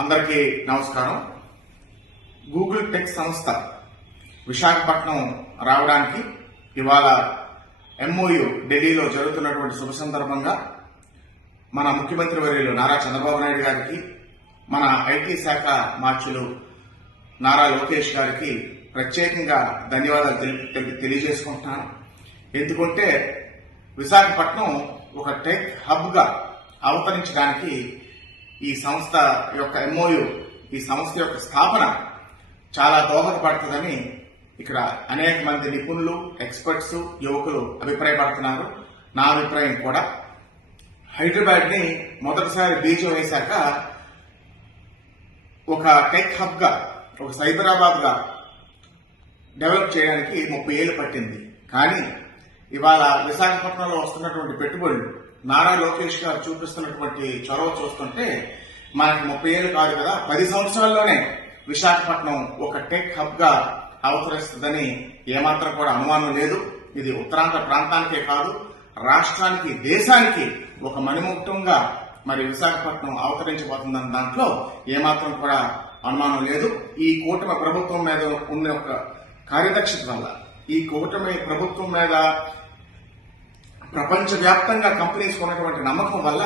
అందరికీ నమస్కారం. Google tech సంస్థ విశాఖపట్నం రావడానికి ఇవాళ ఎంఓయు ఢిల్లీలో జరుగుతున్నటువంటి శుభ సందర్భంగా మన ముఖ్యమంత్రి వర్యులు నారా చంద్రబాబు నాయుడు గారికి మన ఐటీ శాఖ మార్చులు నారా లోకేష్ గారికి ప్రత్యేకంగా ధన్యవాదాలు తెలియజేసుకుంటున్నాను. ఎందుకంటే విశాఖపట్నం ఒక టెక్ హబ్గా అవతరించడానికి ఈ సంస్థ యొక్క ఎంఓయు ఈ సంస్థ యొక్క స్థాపన చాలా దోహదపడుతుందని ఇక్కడ అనేక మంది నిపుణులు ఎక్స్పర్ట్స్ యువకులు అభిప్రాయపడుతున్నారు. నా అభిప్రాయం కూడా. హైదరాబాద్ని మొదటిసారి బీజం వేశాక ఒక టెక్ హబ్గా ఒక సైబరాబాద్గా డెవలప్ చేయడానికి ముప్పై ఏళ్ళు పట్టింది. కానీ ఇవాళ విశాఖపట్నంలో వస్తున్నటువంటి పెట్టుబడులు. నారా లోకేష్ గారు చూపిస్తున్నటువంటి చొరవ చూస్తుంటే మనకి ముప్పై ఏళ్ళు కాదు కదా పది సంవత్సరాల్లోనే విశాఖపట్నం ఒక టెక్ హబ్గా అవతరిస్తుందని ఏమాత్రం కూడా అనుమానం లేదు. ఇది ఉత్తరాంధ్ర ప్రాంతానికే కాదు రాష్ట్రానికి దేశానికి ఒక మణిముక్తంగా మరి విశాఖపట్నం అవతరించబోతుందన్న దాంట్లో ఏమాత్రం కూడా అనుమానం లేదు. ఈ కూటమి ప్రభుత్వం మీద ఉన్న ఒక కార్యదక్షత వల్ల ఈ కూటమి ప్రభుత్వం మీద ప్రపంచవ్యాప్తంగా కంపెనీస్ ఉన్నటువంటి నమ్మకం వల్ల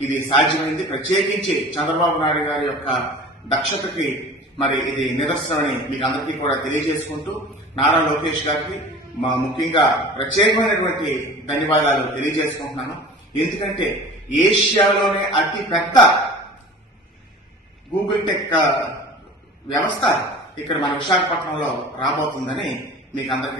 ఇది సాధ్యమైంది. ప్రత్యేకించి చంద్రబాబు నాయుడు గారి యొక్క దక్షతకి మరి ఇది నిదర్శనమని మీకు అందరికీ కూడా తెలియజేసుకుంటూ నారా లోకేష్ గారికి మా ముఖ్యంగా ప్రత్యేకమైనటువంటి ధన్యవాదాలు తెలియజేసుకుంటున్నాను. ఎందుకంటే ఏషియాలోనే అతి పెద్ద గూగుల్ టెక్ వ్యవస్థ ఇక్కడ మన విశాఖపట్నంలో రాబోతుందని మీకు అందరికీ